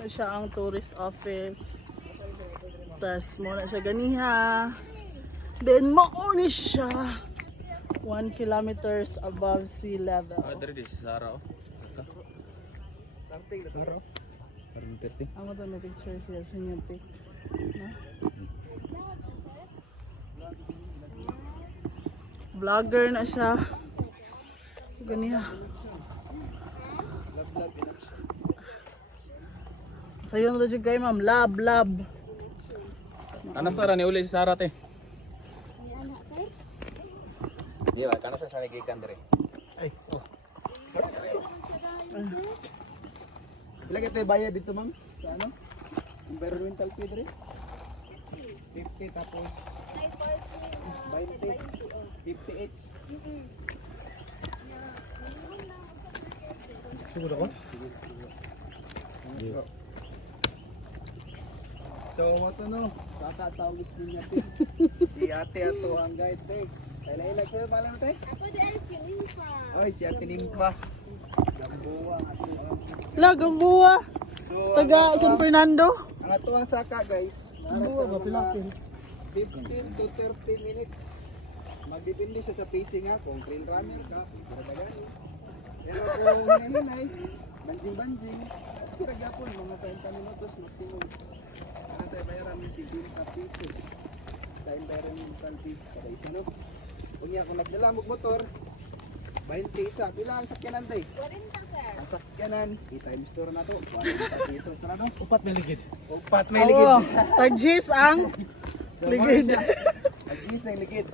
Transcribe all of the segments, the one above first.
na siya ang tourist office. Tas mo na siya ganiha. Then mauni siya 1 kilometers above sea level. Dari di Sara oh. Sara. Ako to may picture siya sa inyo pic. No? Vlogger na siya. Ganiha. Sayon ro jud kay ma'am, lab. Kana Sara ni uli si Sara te. Iya, kana sa gikan dire. Ay, oh. Ilagay tayo bayad dito ma'am. Sa ano? Environmental fee dre. 50 tapos 20. 50 each. Siguro ko? So, mo no? Saka tawag niya si ate ato ang guide te. Ilay sir, malam te. Ako dyan si Limpa. Oy, si ate Nimpa. Gambuwa ate. Lagambuwa. So, Taga San Fernando. ang atuang saka guys, Gambuwa ba pilapil? 15 to 30 minutes. Magdepende siya sa pacing ha, kung trail running ka, karagagani. Pero kung hinay-hinay, banjing-banjing, karagapon, mga 30 minutos maximum. Ano tayo bayaran ng 50 pesos sa environmental fee sa isa no? Kung yan, kung nagdala mo motor, 20 isa, pila ang sakyanan tayo? 40 sir. Ang sakyanan, i-times store na to, 40 pesos na no? Upat may ligid. Upat may ligid. Oo. Tagjis ang So, ligid. Nag-is na yung ligid.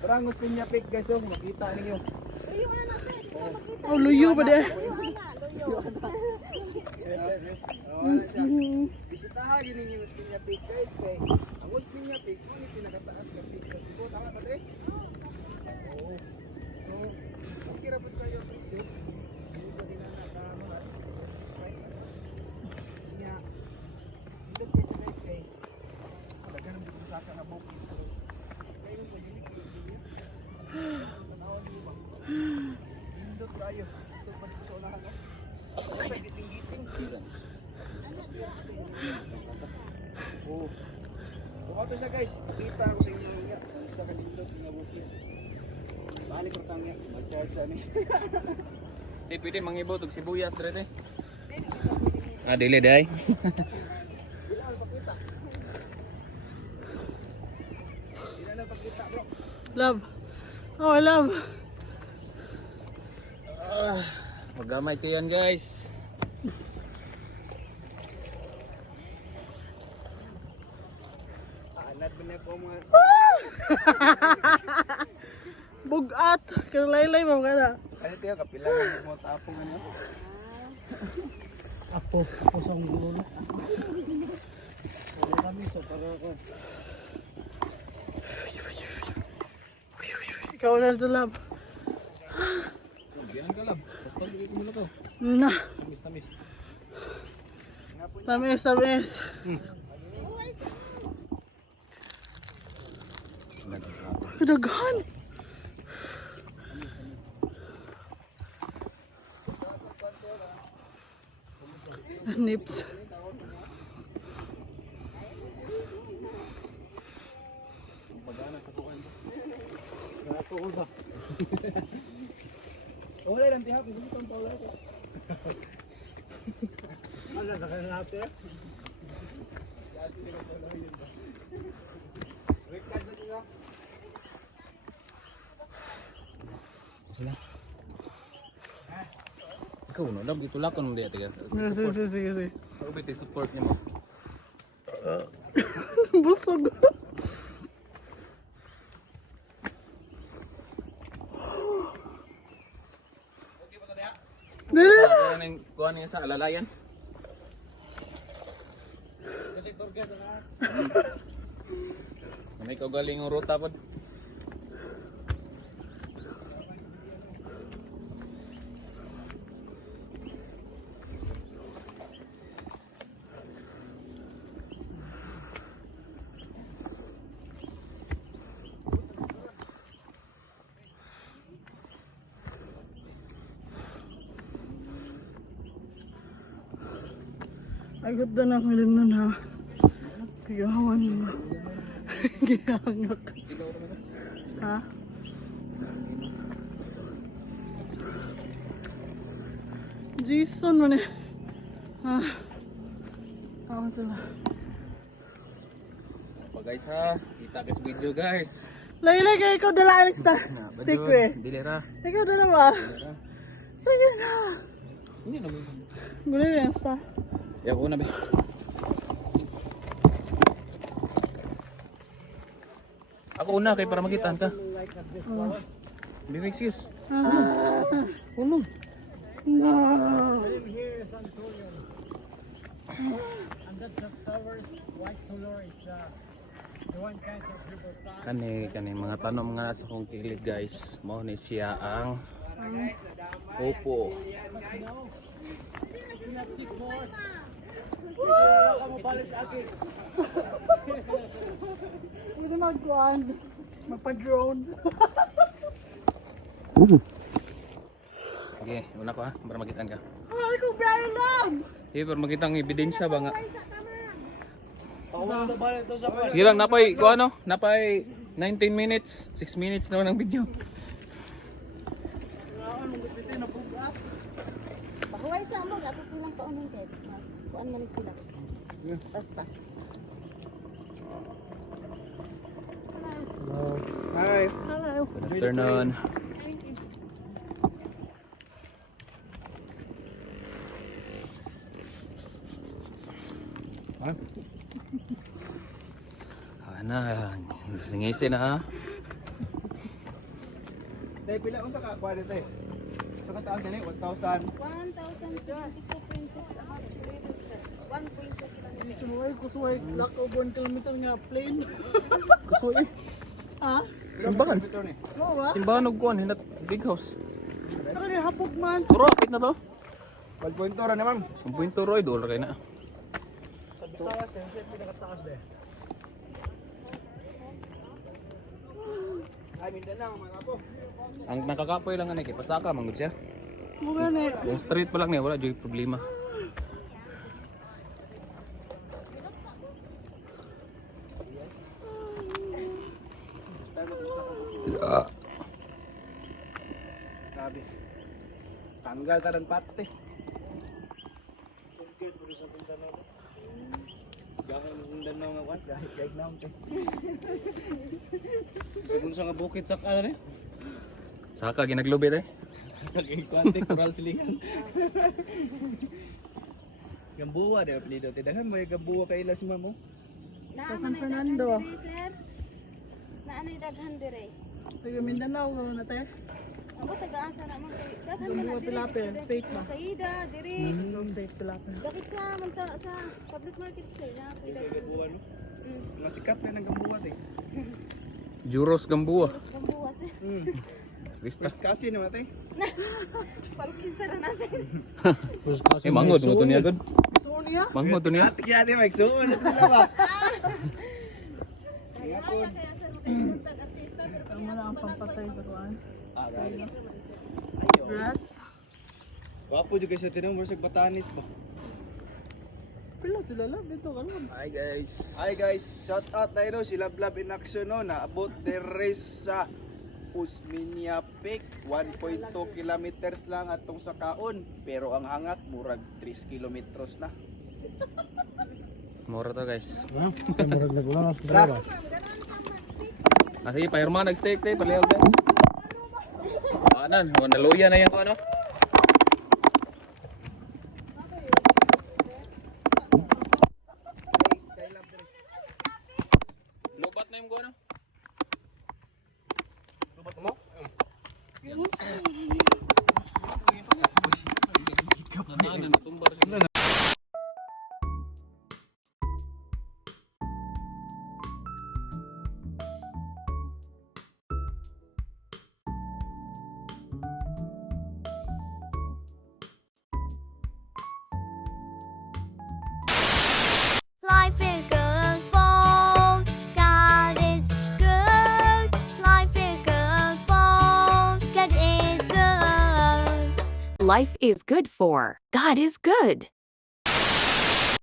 Parang gusto niya pick guys, oh, makita ninyo. Luyo na sir. Di ko makita. Oh, luyo ba de? Luyo na. Luyo. Wala siya. Bisitahan yun ninyo gusto niya pick guys. Kaya ang gusto niya pick, kung yung pinakataas ka pick. Siguro, tama ka de? Oo. So, okay ra po kayo presyo. Hindi pa din na nakamahal. Price na to. Kaya, dito po sa guys kay talaga nang dito sa akin na book. Kayo mo yun. Indot tayo. Ito pa sa unahan no? Ito sa giting-giting. Oh. Kung ito siya guys, kita ko sa inyo nga. Kung sa kanindot, nga bukid. Balik ko tangya, mag-charge sa amin. Te pwede mangibaw tog sibuyas dire te. Ah, dili day. Bila ang pakita. Bila ang pakita bro. Love. Oh, love. Magamay ko yan guys. Anad mo na po mga... Bugat. Karalaylay mo ka na. Ano tayo, kapilang mo tapong ano? Ako sa gulo. Wala kami so para ako. Ikaw na ito, love. Bilang kalab. Basta luwi ko muna to. Na. Tamis. Tamis. Kadaghan. Nips. Pagana sa tuwan ba? Kaya ko ba? Wala lang tihap, hindi ko pa wala ko. Ano na kaya natin? Dati ko pa wala yun ba? Record na niyo. Sila. Ikaw no, lab dito lakon mo diya tiga. Sige. Ako ba support niyo mo? Busog. Kaya nang kuha niya sa alalayan. Kasi turga na. May galing ng ruta pod. Agad na akong linan ha. Kiyawan mo. Kiyangak. Ha? Jason man eh. Ha? Ako sila. Pa guys ha, kita ka sa video guys. Lagi kay ikaw dala Alex na stick we. Dili ra. Ikaw dala ba? Sige na. Hindi naman. Gula yan sa. Ya ko na be. Ako una kay para makitaan ka. Oh. Be excuse. Ah. Ulong. No. Kani mga tanong mga nasa kong kilid guys. Mao ni siya ang Oppo. Hindi magkuhan. Mapa-drone. Sige, una ko ha, para makitaan ka. Ay, kung biyahe lang. Sige, para makita ang ebidensya ba nga. Ay, sa tamang. Sige lang, napay, kung ano, napay 19 minutes, 6 minutes naman ang video. Kailangan mag-upiti na bugas. Pahuway sa mo, gato silang paunong kay. Mas, kuan man sila. Pas-pas. Hi. Hello. Good afternoon. Ana, ngisi na ha. Tay pila unsa ka kuha dito? Sa kataas ni 1,000. 1,072.6 ang accelerated sir. 1.2 kilometers. Kusuway, lakaw 1 kilometer nga plane. Kusoy eh. Ha? Simbahan. Oo ba? Simbahan og kuan hinat big house. Saka ni hapog man. Turo, apit na to. 1.2 ra naman. Ang punto roy, dollar kay na. Ay Mindanao mga po. Ang nakakapoy lang ani kay pasaka manggod siya. Mga ni. Yung street pa lang niya wala jud problema. Sabi. Tanggal ta ng pats te. Gahon Mindanao nga wat kahit kahit naon te. Kung sa nga bukid sa ano ni? Saka ginaglubit eh. Nag-ikwante coral silingan. Gambuwa de apelido te daghan mo gambuwa kay ila si mamo. Sa San Fernando. Sir. Naanay daghan dire. Taga Mindanao ka na tayo. Amo taga-asa na man kay daghan Gambuwa man na tilapia, fake ba? Sa ida dire. No fake tilapia. Dakit sa man sa public market sir na pwede. Gambuwa no. Nga sikat na ng gambuwa te. Juros Gambua. Gambuwa sir. Kristas. Mas kasi naman te. Palkin sa na sir. Eh mangod mo to niya gud. So niya? Mangod to niya. Ati Mike suon sila ba? Kaya sir magtag artista pero Tama na ang pampatay sa kuhan. Ayo. Grass. Wapo juga sa tinong Borsag Batanis ba? Pila sila lang dito ka lang. Hi guys, shout out na ino si Lablab in action no, naabot the race sa Usminia Peak, 1.2 kilometers lang atong sakaon, pero ang hangat murag 3 kilometros na. Mura to guys. Tara, Ah, sige, pa-herman nag-steak tayo, palayaw tayo. Anan, naluya na yan ko ano. Lubat na yung ko ano. Lubat mo? Ano, natumbar siya. Life is good for God is good. Life is good for God is good. Life is good for God is good.